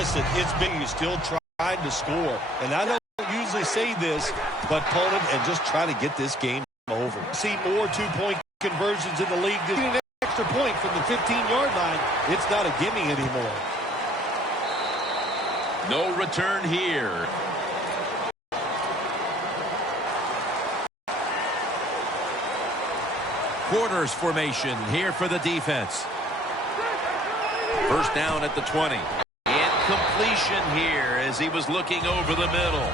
Listen, it's been you still trying to score. And I don't usually say this, but opponent and just try to get this game over. See more two-point conversions in the league. Just an extra point from the 15-yard line. It's not a gimme anymore. No return here. Quarters formation here for the defense. First down at the 20. Incompletion here as he was looking over the middle.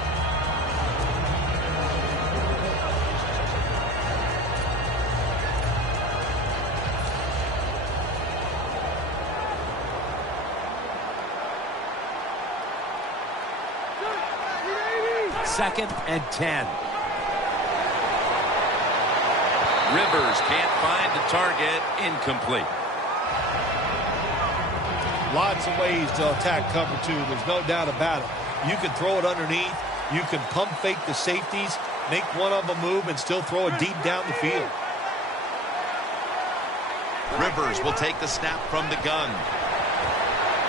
Second and 10. Rivers can't find the target. Incomplete. Lots of ways to attack cover two. There's no doubt about it. You can throw it underneath. You can pump fake the safeties, make one of them move, and still throw it deep down the field. Rivers will take the snap from the gun.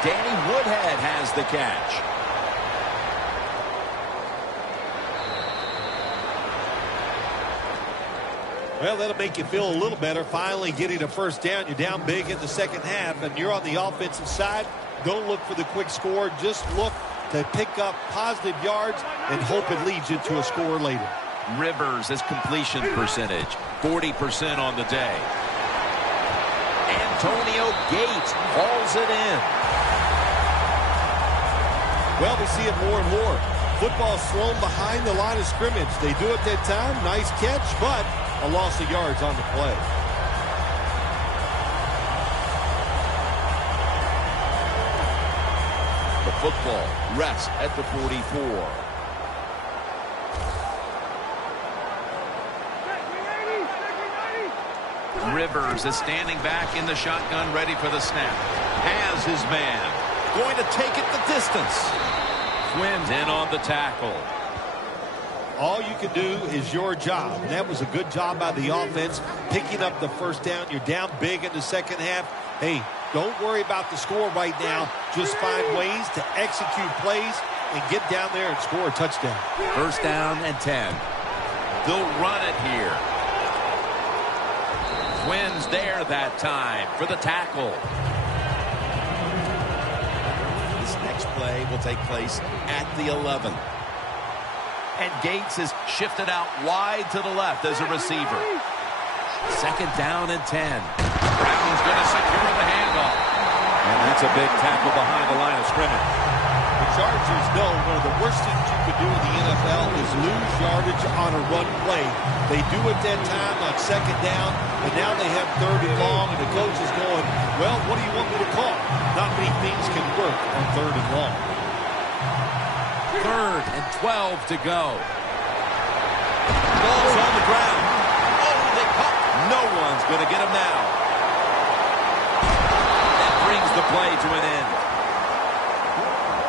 Danny Woodhead has the catch. Well, that'll make you feel a little better. Finally getting a first down. You're down big in the second half, and you're on the offensive side. Don't look for the quick score. Just look to pick up positive yards and hope it leads you to a score later. Rivers' his completion percentage, 40% on the day. Antonio Gates hauls it in. Well, we see it more and more. Football's thrown behind the line of scrimmage. They do it that time. Nice catch, but a loss of yards on the play. The football rests at the 44. Rivers is standing back in the shotgun, ready for the snap. Has his man. Going to take it the distance. Quinn's in on the tackle. All you can do is your job. And that was a good job by the offense, picking up the first down. You're down big in the second half. Hey, don't worry about the score right now. Just find ways to execute plays and get down there and score a touchdown. First down and 10. They'll run it here. Quinn's there that time for the tackle. This next play will take place at the 11. And Gates is shifted out wide to the left as a receiver. Second down and 10. Brown's going to secure the handoff. And that's a big tackle behind the line of scrimmage. The Chargers know one of the worst things you could do in the NFL is lose yardage on a run play. They do it that time on second down, and now they have third and long, and the coach is going, well, what do you want me to call? Not many things can work on third and long. Third and 12 to go. Ball's on the ground. Oh, they caught. No one's going to get him now. That brings the play to an end.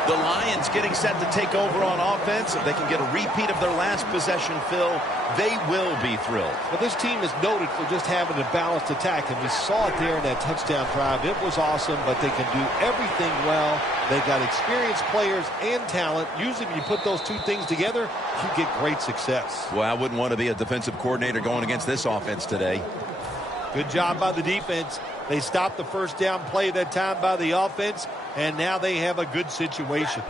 The Lions getting set to take over on offense. If they can get a repeat of their last possession, Phil, they will be thrilled. Well, this team is noted for just having a balanced attack, and we saw it there in that touchdown drive. It was awesome, but they can do everything well. They got experienced players and talent. Usually when you put those two things together, you get great success. Well, I wouldn't want to be a defensive coordinator going against this offense today. Good job by the defense. They stopped the first down play that time by the offense, and now they have a good situation.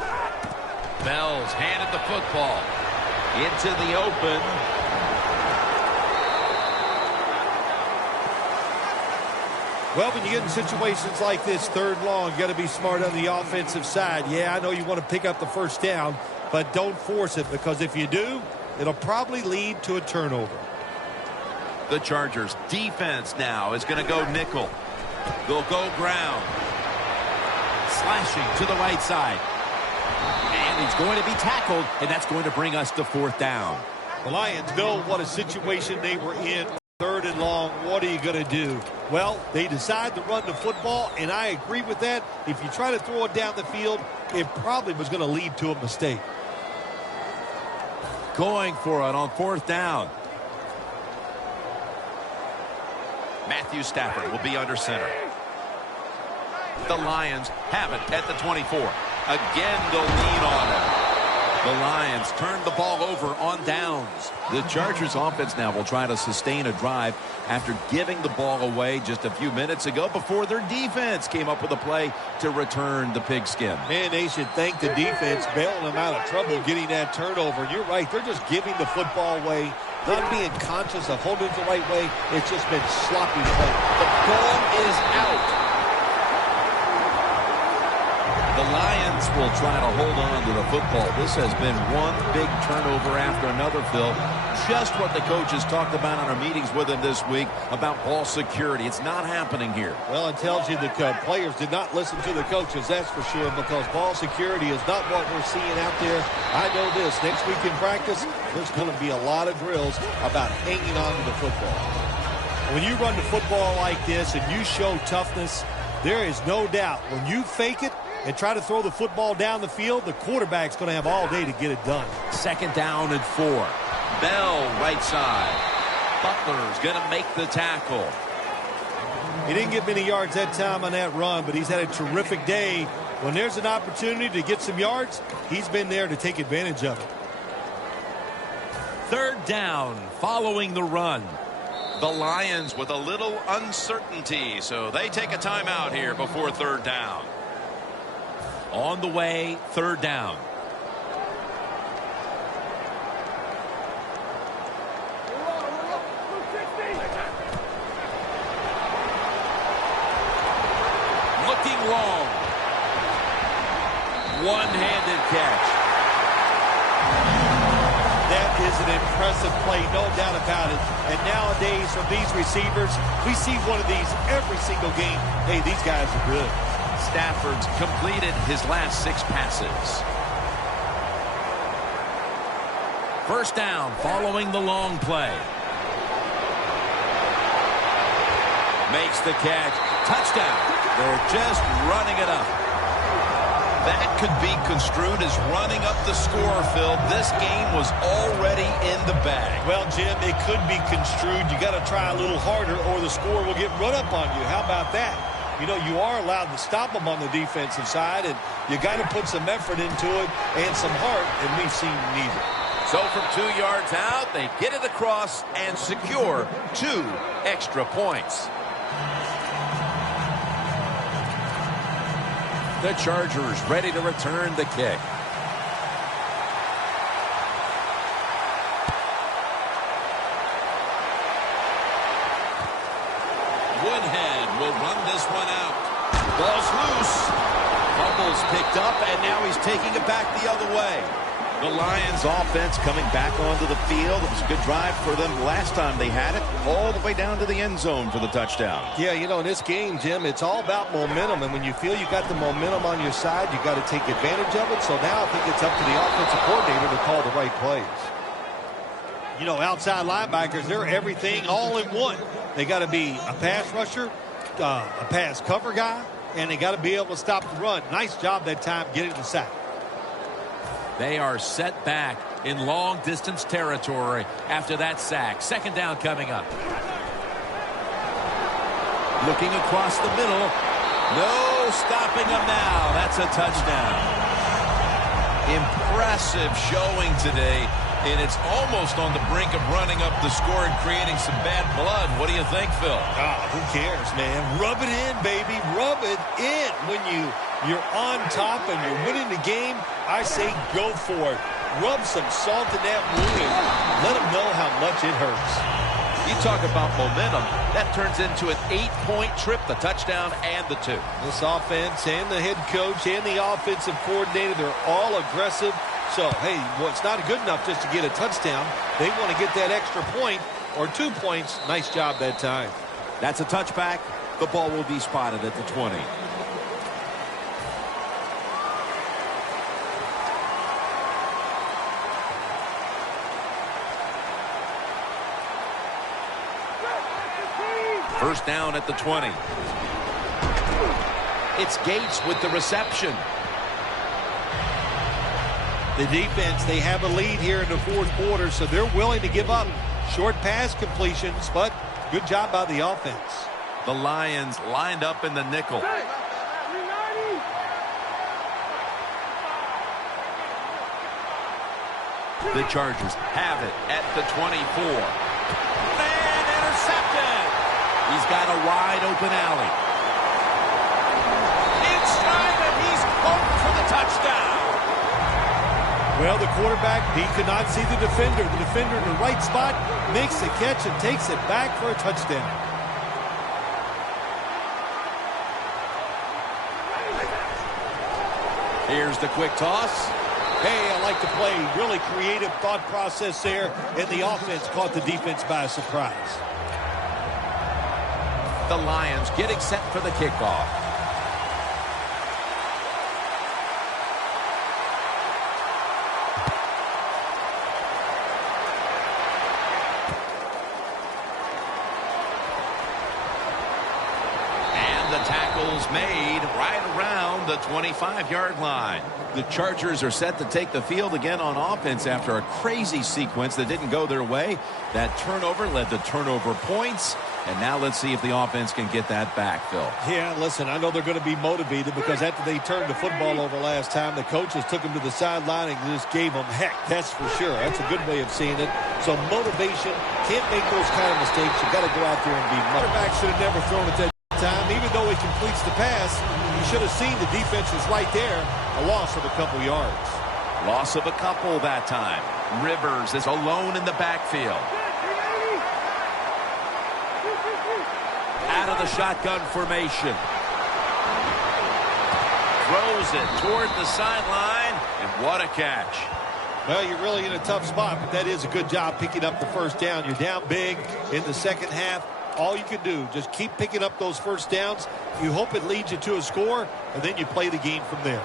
Bell's handed the football into the open. Well, when you get in situations like this, third long, you got to be smart on the offensive side. Yeah, I know you want to pick up the first down, but don't force it, because if you do, it'll probably lead to a turnover. The Chargers defense now is going to go nickel. They'll go ground. Slashing to the right side. And he's going to be tackled, and that's going to bring us to fourth down. The Lions know what a situation they were in. Third and long, what are you going to do? Well, they decide to run the football, and I agree with that. If you try to throw it down the field, it probably was going to lead to a mistake. Going for it on fourth down. Matthew Stafford will be under center. The Lions have it at the 24. Again, they'll lean on him. The Lions turn the ball over on downs. The Chargers offense now will try to sustain a drive after giving the ball away just a few minutes ago before their defense came up with a play to return the pigskin. Man, they should thank the defense bailing them out of trouble getting that turnover. And you're right, they're just giving the football away, not being conscious of holding it the right way. It's just been sloppy play. The ball is out. The Lions will try to hold on to the football. This has been one big turnover after another, Phil. Just what the coaches talked about in our meetings with him this week about ball security. It's not happening here. Well, it tells you the players did not listen to the coaches, that's for sure, because ball security is not what we're seeing out there. I know this. Next week in practice, there's going to be a lot of drills about hanging on to the football. When you run the football like this and you show toughness, there is no doubt when you fake it and try to throw the football down the field, the quarterback's going to have all day to get it done. 2nd down and 4. Bell right side. Butler's going to make the tackle. He didn't get many yards that time on that run, but he's had a terrific day. When there's an opportunity to get some yards, he's been there to take advantage of it. 3rd down following the run. The Lions with a little uncertainty, so they take a timeout here before 3rd down. On the way, 3rd down. Looking long. One-handed catch. That is an impressive play, no doubt about it. And nowadays, from these receivers, we see one of these every single game. Hey, these guys are good. Stafford's completed his last 6 passes. 1st down following the long play. Makes the catch. Touchdown. They're just running it up. That could be construed as running up the score, Phil. This game was already in the bag. Well, Jim, it could be construed. You got to try a little harder or the score will get run up on you. How about that? You know, you are allowed to stop them on the defensive side, and you got to put some effort into it and some heart, and we've seen neither. So from 2 yards out, they get it across and secure 2 extra points. The Chargers ready to return the kick. Woodhead will run this one out. Ball's loose. Fumble's picked up, and now he's taking it back the other way. The Lions offense coming back onto the field. It was a good drive for them last time they had it, all the way down to the end zone for the touchdown. Yeah, you know, in this game, Jim, it's all about momentum, and when you feel you got the momentum on your side, you got to take advantage of it. So now I think it's up to the offensive coordinator to call the right plays. You know, outside linebackers, they're everything all in one. They got to be a pass rusher, a pass cover guy, and they got to be able to stop the run. Nice job that time getting the sack. They are set back in long-distance territory after that sack. 2nd down coming up. Looking across the middle. No stopping them now. That's a touchdown. Impressive showing today. And it's almost on the brink of running up the score and creating some bad blood. What do you think, Phil? Who cares, man? Rub it in, baby. Rub it in. When you're on top and you're winning the game, I say go for it. Rub some salt in that wound and let them know how much it hurts. You talk about momentum. That turns into an 8-point trip, the touchdown and the 2. This offense and the head coach and the offensive coordinator, they're all aggressive. So, hey, well, it's not good enough just to get a touchdown. They want to get that extra point or 2 points. Nice job that time. That's a touchback. The ball will be spotted at the 20. First down at the 20. It's Gates with the reception. The defense, they have a lead here in the 4th quarter, so they're willing to give up short pass completions, but good job by the offense. The Lions lined up in the nickel. The Chargers have it at the 24. And intercepted. He's got a wide open alley. Inside, and he's home for the touchdown. Well, the quarterback, he could not see the defender. The defender in the right spot makes the catch and takes it back for a touchdown. Here's the quick toss. Hey, I like the play. Really creative thought process there, and the offense caught the defense by surprise. The Lions getting set for the kickoff. And the tackle's made right around the 25-yard line. The Chargers are set to take the field again on offense after a crazy sequence that didn't go their way. That turnover led to turnover points. And now let's see if the offense can get that back, Phil. Yeah, listen, I know they're going to be motivated because after they turned the football over last time, the coaches took them to the sideline and just gave them heck. That's for sure. That's a good way of seeing it. So motivation, can't make those kind of mistakes. You got to go out there and be motivated. Quarterback should have never thrown it that time. Even though he completes the pass, you should have seen the defense was right there. A loss of a couple yards. Loss of a couple that time. Rivers is alone in the backfield. Out of the shotgun formation. Throws it toward the sideline, and what a catch. Well, you're really in a tough spot, but that is a good job picking up the first down. You're down big in the second half. All you can do, just keep picking up those first downs. You hope it leads you to a score, and then you play the game from there.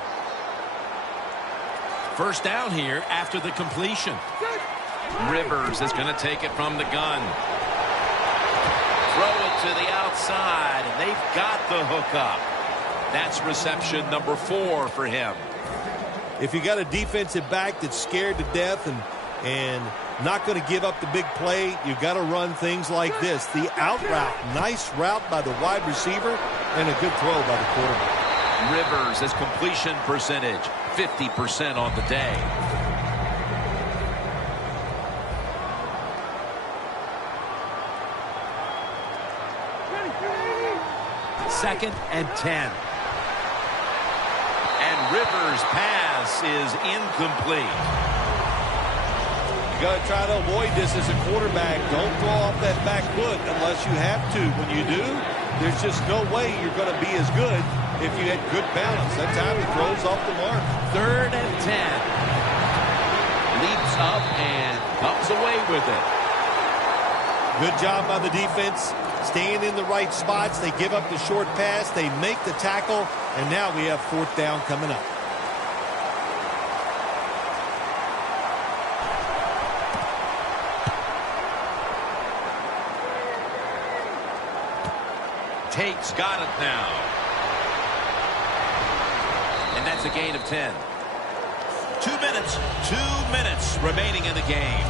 First down here after the completion. Rivers is going to take it from the gun. Throw it to the outside, and they've got the hook up. That's reception number 4 for him. If you got a defensive back that's scared to death and not going to give up the big play, you got to run things like this. The out route, nice route by the wide receiver, and a good throw by the quarterback. Rivers, his completion percentage, 50% on the day. Second and 10. And Rivers' pass is incomplete. You got to try to avoid this as a quarterback. Don't throw off that back foot unless you have to. When you do, there's just no way you're going to be as good if you had good balance. That time he throws off the mark. Third and 10. Leaps up and comes away with it. Good job by the defense. Staying in the right spots. They give up the short pass. They make the tackle. And now we have fourth down coming up. Tate's got it now. And that's a gain of 10. 2 minutes remaining in the game.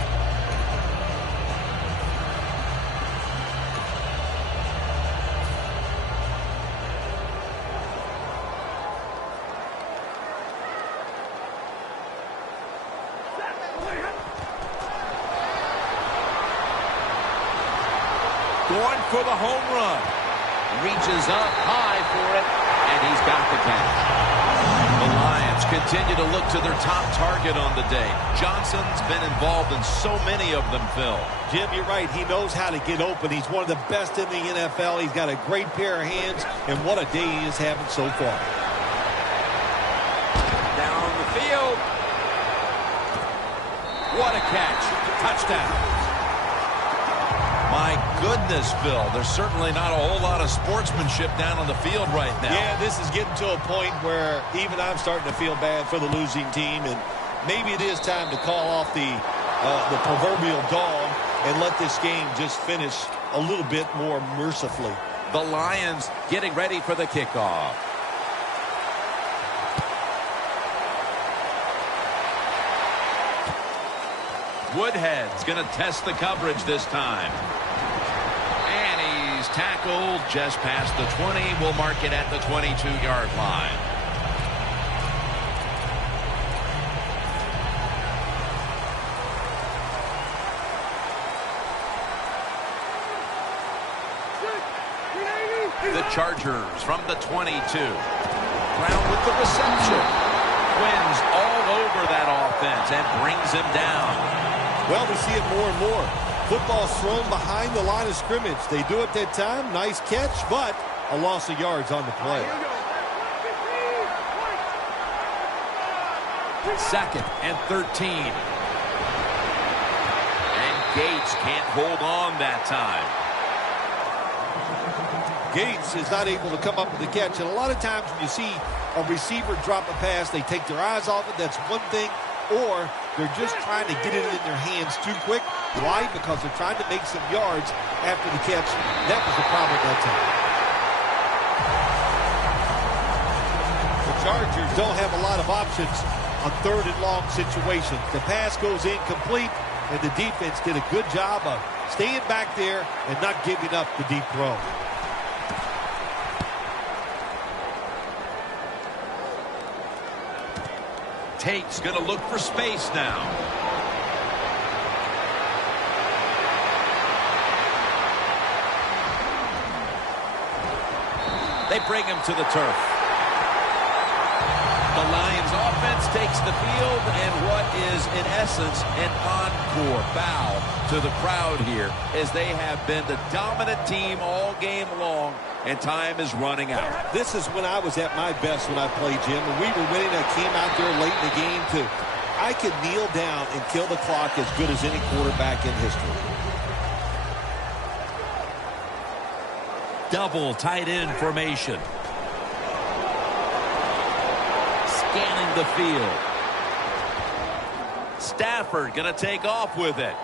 Going for the home run. Reaches up high for it, and he's got the catch. The Lions continue to look to their top target on the day. Johnson's been involved in so many of them, Phil. Jim, you're right. He knows how to get open. He's one of the best in the NFL. He's got a great pair of hands, and what a day he is having so far. Down the field. What a catch. Touchdown. My goodness, Phil, there's certainly not a whole lot of sportsmanship down on the field right now. Yeah, this is getting to a point where even I'm starting to feel bad for the losing team, and maybe it is time to call off the proverbial dog and let this game just finish a little bit more mercifully. The Lions getting ready for the kickoff. Woodhead's going to test the coverage this time. And he's tackled just past the 20. We'll mark it at the 22-yard line. The Chargers from the 22. Brown with the reception. Wins all over that offense and brings him down. Well, we see it more and more. Football's thrown behind the line of scrimmage. They do it that time. Nice catch, but a loss of yards on the play. 2nd and 13. And Gates can't hold on that time. Gates is not able to come up with the catch. And a lot of times when you see a receiver drop a pass, they take their eyes off it. That's one thing. Or they're just trying to get it in their hands too quick. Why? Because they're trying to make some yards after the catch. That was the problem that time. The Chargers don't have a lot of options on 3rd and long situations. The pass goes incomplete, and the defense did a good job of staying back there and not giving up the deep throw. Tate's going to look for space now. They bring him to the turf. The Lions offense takes the field, and what is, in essence, an encore bow to the crowd here, as they have been the dominant team all game long, and time is running out. This is when I was at my best when I played, Jim. When we were winning, I came out there late in the game too. I could kneel down and kill the clock as good as any quarterback in history. Double tight end formation. Scanning the field. Stafford going to take off with it.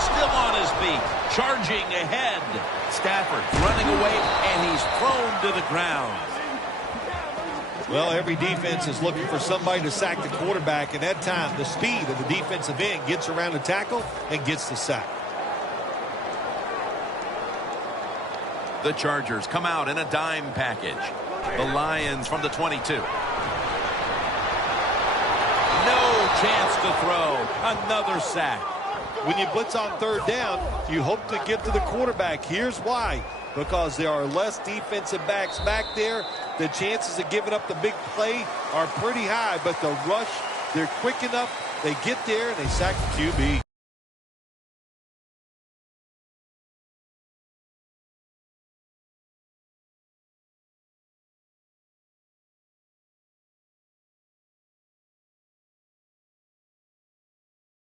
Still on his feet, charging ahead. Stafford running away, and he's thrown to the ground. Well, every defense is looking for somebody to sack the quarterback, and that time the speed of the defensive end gets around the tackle and gets the sack. The Chargers come out in a dime package. The Lions from the 22. No chance to throw. Another sack. When you blitz on 3rd down, you hope to get to the quarterback. Here's why. Because there are less defensive backs back there. The chances of giving up the big play are pretty high, but the rush, they're quick enough. They get there and they sack the QB.